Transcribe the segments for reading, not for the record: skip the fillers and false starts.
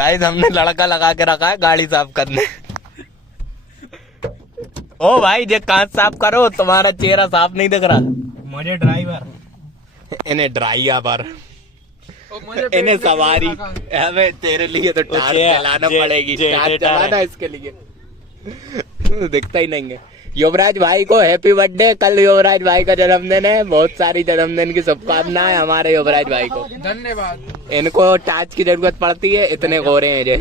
Guys हमने लड़का लगा के रखा है गाड़ी साफ करने। ओ भाई जे कांच साफ करो, तुम्हारा चेहरा साफ नहीं दिख रहा। मुझे ड्राइवर, इन्हें ड्राइवर, इन्हें सवारी, हमें तेरे लिए तो टार चलाना पड़ेगी, टार चलाना इसके लिए। दिखता ही नहीं है। युवराज भाई को हैप्पी बर्थडे। कल युवराज भाई का जन्मदिन है, बहुत सारी जन्मदिन की शुभकामनाएं हमारे युवराज भाई को। धन्यवाद। इनको टाच की जरूरत पड़ती है, इतने गोरे हैं जे।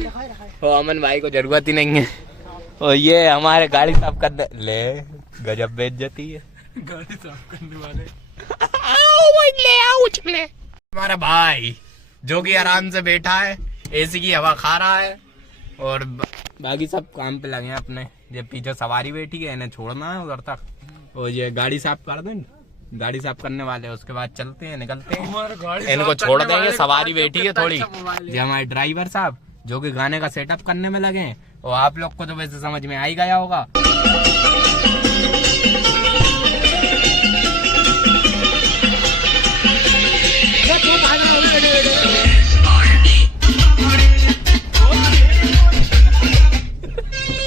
वो अमन भाई को जरूरत ही नहीं है। और ये हमारे गाड़ी साफ करने ले, गजब बेइज्जती है गाड़ी साफ करने वाले। हमारा भाई जो कि आराम से बैठा है, एसी की हवा खा रहा है, और बाकी सब काम पे लगे हैं अपने। ये पीछे सवारी बैठी है, इन्हें छोड़ना है उधर तक, और ये गाड़ी साफ कर दें, गाड़ी साफ करने वाले, उसके बाद चलते हैं, निकलते हैं, इनको छोड़ देंगे। सवारी बैठी है थोड़ी, ये हमारे ड्राइवर साहब जो कि गाने का सेटअप करने में लगे हैं, और आप लोग को तो वैसे समझ में आ ही गया होगा।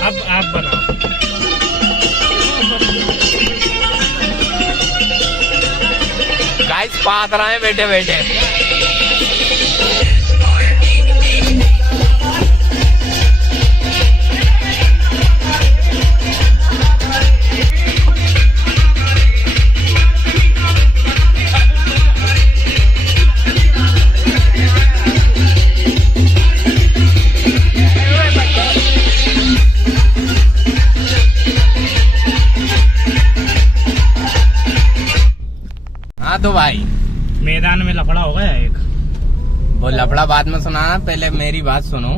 अब आप बनाओ। गाइस पात रहे हैं बैठे बैठे। तो भाई मैदान में लफड़ा हो गया एक। वो लफड़ा बाद में सुनाना, पहले मेरी बात सुनो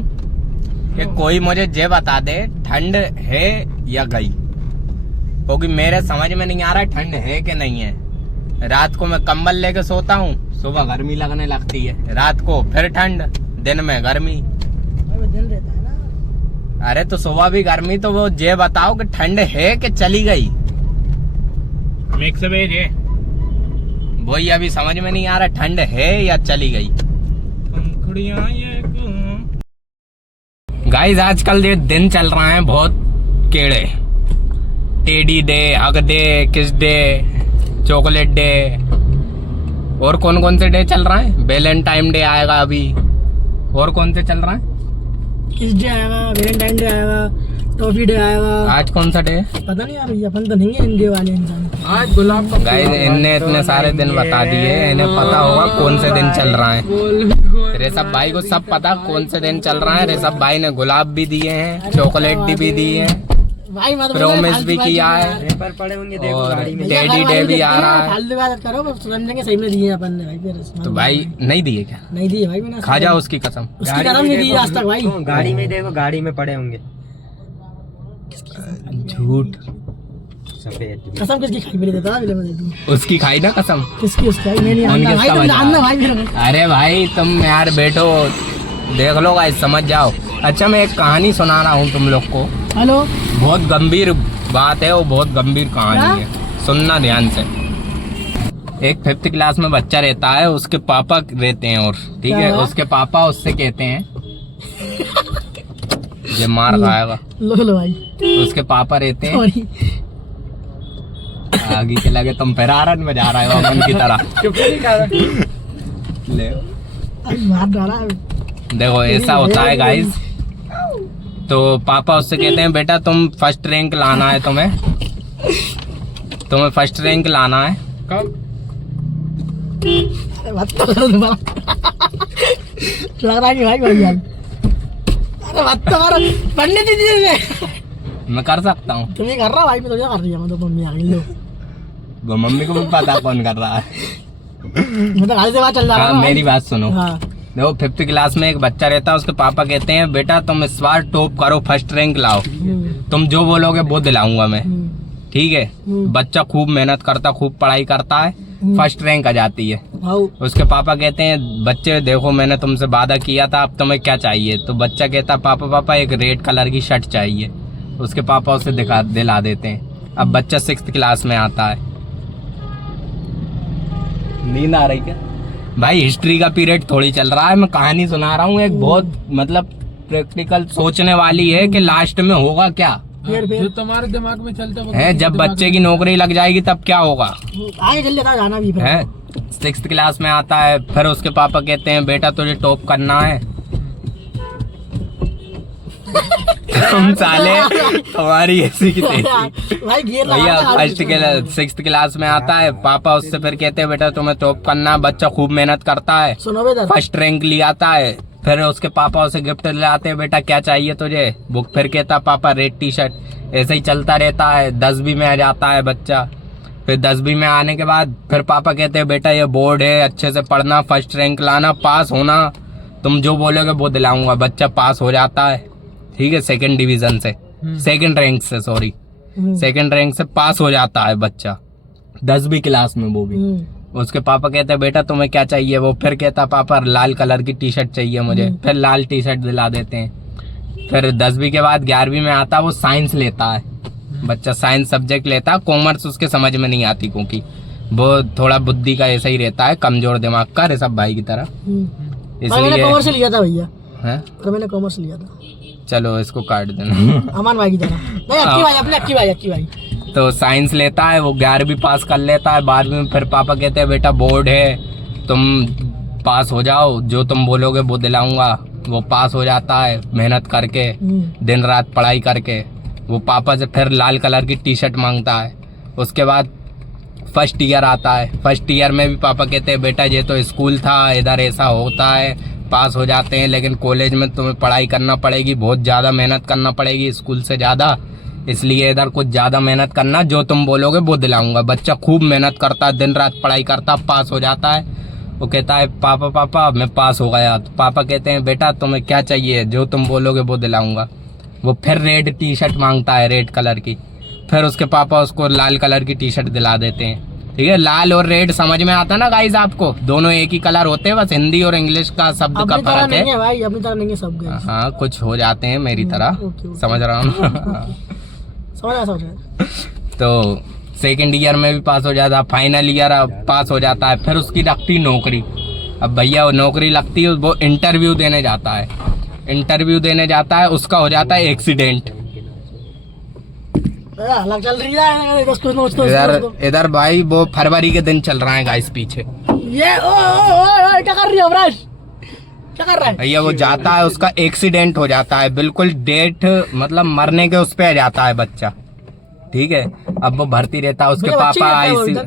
कि कोई मुझे ये बता दे ठंड है या गई, क्योंकि मेरे समझ में नहीं आ रहा ठंड है कि नहीं है। रात को मैं कंबल लेके सोता हूँ, सुबह गर्मी लगने लगती है, रात को फिर ठंड, दिन में गर्मी। दिन रहता है ना। अरे तो सुबह भी गर्मी, तो वो ये बताओ कि ठंड है कि चली गई। मिक्स वेज है, वही अभी समझ में नहीं आ रहा ठंड है या चली गई। गाइस आजकल ये दिन चल रहा है बहुत केड़े, टेडी डे, हग डे, किस डे, चॉकलेट डे, और कौन कौन से डे चल रहा है। वैलेंटाइन डे आएगा अभी, और कौन से चल रहा है। किस डे आएगा, वैलेंटाइन डे आएगा, टॉफी डे आएगा। आज कौन सा डे है पता नहीं यार, अपन तो नहीं है इंडिया वाले इंसान। आज गुलाब का। गाइस इनने इतने सारे दिन बता दिए, इन्हें पता होगा कौन से दिन चल रहा है। ऋषभ भाई को सब पता कौन से दिन चल रहा है। ऋषभ भाई ने गुलाब भी दिए हैं, चॉकलेट भी दी है, भाई मत प्रोमिस भी किया है, पेपर पड़े होंगे देखो और गाड़ी में। टेडी डे भी आ रहा है। फालतू बात करो, बस समझेंगे सही में दिए अपन ने भाई। फिर तो भाई नहीं दिए क्या, नहीं दिए भाई मैंने। खा जाओ उसकी कसम। उसकी कसम नहीं दी आज तक भाई। गाड़ी में देखो, गाड़ी में पड़े होंगे। झूठ, सफेद कसम किसकी खाई मेरी देता है, मैं दे दूं। उसकी खाई ना कसम। किसकी उसकी खाई मैंने उनके भाई, तुम समझ जानना आओ। भाई मेरे को। अरे भाई तुम यार बैठो, देख लो गाइस, समझ जाओ। अच्छा मैं एक कहानी सुना रहा हूँ तुम लोग को, हेलो। बहुत गंभीर बात है, वो बहुत गंभीर कहानी है, सुनना ध्यान से। एक 5th क्लास में बच्चा रहता है, उसके पापा रहते हैं, और ठीक है उसके पापा उससे कहते हैं ये मार खाएगा। लो भाई, उसके पापा रहते हैं, सॉरी आगे के लगे तुम फिरारन में जा रहे हो अमन की तरह। ले मार डाला। देखो ऐसा होता है गाइस। तो पापा उससे कहते हैं बेटा तुम फर्स्ट रैंक लाना है, तुम्हें फर्स्ट रैंक लाना है। कब? लग रहा है कि भाई यार, अरे बात तो मारो पढ़ने दीजिए। मैं कर सकता हूँ, तुम ही कर रहा भाई, मैं तो क्या कर रही हूँ। तो मम्मी आ गई लो, वो मम्मी को भी पता कौन कर रहा है। मैं तो घर से बात चल रहा हाँ, मेरी बात सुनो। हाँ। देखो 5th क्लास में एक बच्चा रहता है, उसके पापा कहते हैं बेटा तुम इस बार टॉप करो, फर्स्ट रैंक लाओ, तुम जो बोलोगे वो दिलाऊंगा मैं, ठीक है। बच्चा खूब मेहनत करता, खूब पढ़ाई करता है, फर्स्ट रैंक आ जाती है। उसके पापा कहते हैं बच्चे देखो मैंने तुमसे वादा किया था, अब तुम्हें क्या चाहिए। तो बच्चा कहता पापा एक रेड कलर की शर्ट चाहिए। उसके पापा उसे दिला देते हैं। अब बच्चा 6th क्लास में आता है। नींद आ रही क्या भाई? हिस्ट्री का पीरियड थोड़ी चल रहा है, मैं कहानी सुना रहा हूँ एक बहुत मतलब प्रैक्टिकल सोचने वाली है कि लास्ट में होगा क्या फिर तुम्हारे दिमाग में चलता है। जब बच्चे की नौकरी लग जाएगी तब क्या होगा आगे चल जाता जाना भी फिर। है। 6th क्लास में आता है, फिर उसके पापा कहते हैं बेटा तुझे टॉप करना है। तुम साले तुम्हारी ऐसी की तैसी। भाई गियर भैया लगाता है। 6th क्लास में आता है, पापा उससे फिर कहते हैं बेटा तुम्हें टॉप करना है। बच्चा खूब मेहनत करता है, सुनो बेटा, फर्स्ट रैंक ले आता है। फिर उसके पापा उसे गिफ्ट दिलाते हैं, बेटा क्या चाहिए तुझे। वो फिर कहता पापा रेड टी शर्ट। ऐसे ही चलता रहता है। 10वीं में आ जाता है बच्चा। फिर 10वीं में आने के बाद फिर पापा कहते हैं बेटा ये बोर्ड है, अच्छे से पढ़ना, फर्स्ट रैंक लाना, पास होना, तुम जो बोलोगे वो दिलाऊंगा। बच्चा पास हो जाता है, ठीक है, 2nd डिवीजन से, 2nd रैंक से, सॉरी 2nd रैंक से पास हो जाता है बच्चा 10वीं क्लास में। वो भी उसके पापा कहते हैं बेटा तुम्हें क्या चाहिए। वो फिर कहता पापा लाल कलर की टी शर्ट चाहिए मुझे। फिर लाल टी शर्ट दिला देते हैं। फिर 10वीं के बाद 11वीं में आता है, वो साइंस लेता है। बच्चा साइंस सब्जेक्ट लेता है। कॉमर्स उसके समझ में नहीं आती, क्योंकि वो थोड़ा बुद्धि का ऐसा ही रहता है, कमजोर दिमाग का, ऋषभ भाई की तरह। मैंने कॉमर्स लिया था भैया, है मैंने कॉमर्स लिया था। चलो इसको काट देना। अमान भाई की तरह नहीं, अक्की भाई, अपने अक्की भाई। तो साइंस लेता है वो, 11वीं पास कर लेता है। 12वीं में फिर पापा कहते हैं बेटा बोर्ड है, तुम पास हो जाओ, जो तुम बोलोगे वो दिलाऊंगा। वो पास हो जाता है मेहनत करके, दिन रात पढ़ाई करके। वो पापा से फिर लाल कलर की टी शर्ट मांगता है। उसके बाद फर्स्ट ईयर आता है। फर्स्ट ईयर में भी पापा कहते हैं बेटा ये तो स्कूल था, इधर ऐसा होता है, पास हो जाते हैं, लेकिन कॉलेज में तुम्हें पढ़ाई करना पड़ेगी, बहुत ज़्यादा मेहनत करना पड़ेगी स्कूल से ज़्यादा, इसलिए इधर कुछ ज़्यादा मेहनत करना, जो तुम बोलोगे वो दिलाऊंगा। बच्चा खूब मेहनत करता है, दिन रात पढ़ाई करता, पास हो जाता है। वो कहता है पापा मैं पास हो गया। तो पापा कहते हैं बेटा तुम्हें क्या चाहिए, जो तुम बोलोगे वो दिलाऊंगा। वो फिर रेड टी शर्ट मांगता है, रेड कलर की। फिर उसके पापा उसको लाल कलर की टी शर्ट दिला देते हैं। ठीक है, लाल और रेड समझ में आता ना गाइस आपको, दोनों एक ही कलर होते हैं, बस हिंदी और इंग्लिश का शब्द का फर्क है भाई, अपनी तरह नहीं है सब गाइस। हाँ कुछ हो जाते हैं मेरी तरह, समझ रहा हूँ। समझ। तो 2nd ईयर में भी पास हो जाता, फाइनल ईयर पास हो जाता है। फिर उसकी लगती नौकरी। अब भैया वो नौकरी लगती है, वो इंटरव्यू देने जाता है। इंटरव्यू देने जाता है, उसका हो जाता है एक्सीडेंट। चल रही है इधर भाई वो फरवरी के दिन चल रहा है गाइस पीछे। ये ओ क्या कर रही है अवराज, क्या कर रहा है भैया? वो जाता है, उसका एक्सीडेंट हो जाता है, बिल्कुल डेट मतलब मरने के उस पे आ जाता है बच्चा। ठीक है, अब वो भर्ती रहता है, उसके पापा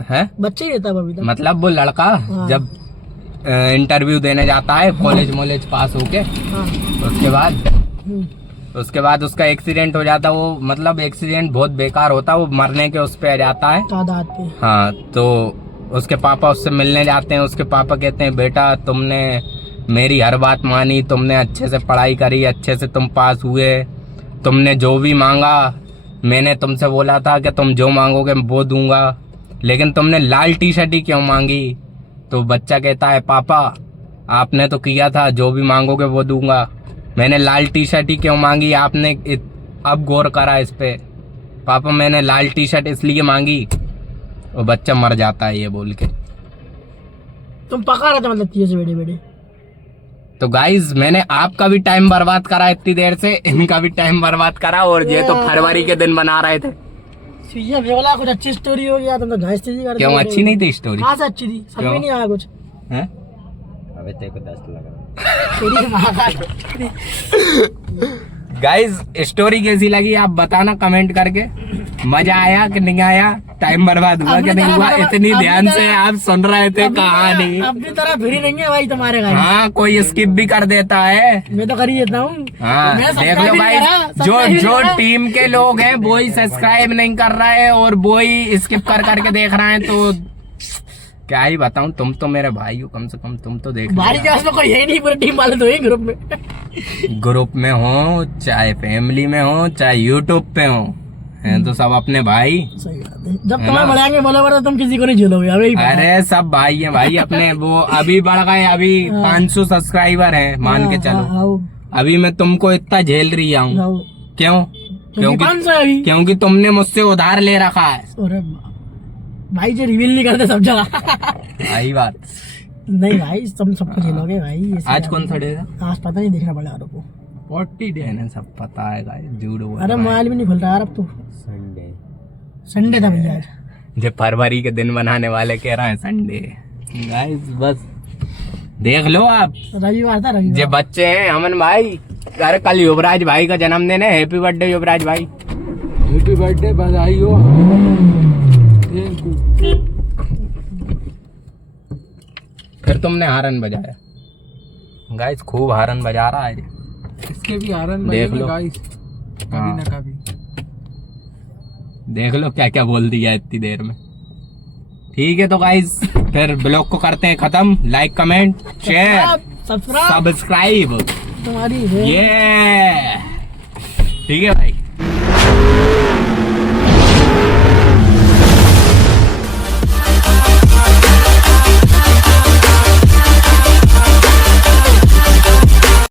है बच्चे ही रहता है मतलब वो लड़का जब इंटरव्यू देने जाता है कॉलेज पास होके, उसके बाद उसका एक्सीडेंट हो जाता है। वो मतलब एक्सीडेंट बहुत बेकार होता है, वो मरने के उस पे आ जाता है। हाँ, तो उसके पापा उससे मिलने जाते हैं। उसके पापा कहते हैं बेटा तुमने मेरी हर बात मानी, तुमने अच्छे से पढ़ाई करी, अच्छे से तुम पास हुए, तुमने जो भी मांगा, मैंने तुमसे बोला था कि तुम जो मांगोगे वो दूंगा, लेकिन तुमने लाल टी शर्ट ही क्यों मांगी? तो बच्चा कहता है पापा आपने तो किया था जो भी मांगोगे वो दूंगा, मैंने लाल टी शर्ट ही क्यों मांगी? आपने अब गौर करा इस पे? पापा मैंने लाल टी शर्ट इसलिए मांगी। वो बच्चा मर जाता है ये बोल के। तुम पका रहे थे मतलब चीज़ बेड़े। तो गाइज मैंने आपका भी टाइम बर्बाद करा इतनी देर से, इनका भी टाइम बर्बाद करा, और ये तो फरवरी के दिन बना रहे थे। बोला कुछ अच्छी स्टोरी हो गया, तुम तो क्यों अच्छी नहीं थी स्टोरी? हाँ अच्छी थी, समझ में नहीं आया कुछ। अबे तेरे को 10 लग रहा गाइज स्टोरी कैसी लगी आप बताना कमेंट करके। मजा आया कि नहीं आया, टाइम बर्बाद हुआ कि नहीं हुआ, इतनी ध्यान से आप सुन रहे थे कहानी। अपनी तरह फिरी नहीं है भाई तुम्हारे घर। हाँ, कोई स्किप भी कर देता है, मैं तो कर ही देता हूँ। हाँ देख लो गाइस, जो टीम के लोग हैं वो ही सब्सक्राइब नहीं कर रहे हैं और वो ही स्किप कर करके देख रहे हैं, तो क्या ही बताऊं, तुम तो मेरे भाई हो, कम से कम तुम तो देख। भाई के में कोई है नहीं, पूरी टीम वाले तो है ग्रुप में हो, चाहे फैमिली में हो, चाहे यूट्यूब पे हो, हैं तो सब अपने भाई। सही बात है, जब तुम्हें बढ़ाएंगे बोला बड़ा तुम किसी को नहीं झेलोगे। अरे सब भाई है भाई अपने। वो अभी बढ़ गए, अभी 500 सब्सक्राइबर हैं मान के चलो। अभी मैं तुमको इतना झेल रही हूँ, क्यों? क्योंकि तुमने मुझसे उधार ले रखा है भाई, जो रिवील नहीं करते सब जगह। यही बात नहीं भाई, तुम सबको झेलोगे भाई। आज कौन सा डे है? आज पता नहीं, देखना पड़ेगा आपको। 40 डे। इन्हें सब पता है गाइस, झूठ बोल अरे रहा है। मोबाइल भी नहीं खुल रहा यार अब तो। संडे संडे था भैया आज। जो फरवरी के दिन बनाने वाले कह रहे हैं संडे। गाइस बस देख लो आप, रविवार था ये रविवार। बच्चे हैं अमन भाई। अरे कल युवराज भाई का जन्मदिन है, हैप्पी बर्थडे युवराज भाई। हैप्पी बर्थडे, बधाई हो। Thank you. फिर तुमने हारन बजाया गाइस, खूब हारन बजा रहा है। इसके भी हारन देख लो। गाइस, कभी हाँ। ना कभी। देख लो क्या क्या बोल दिया इतनी देर में। ठीक है तो गाइस फिर ब्लॉग को करते हैं खत्म। Like comment share subscribe subscribe तुम्हारी है। ये ठीक है भाई।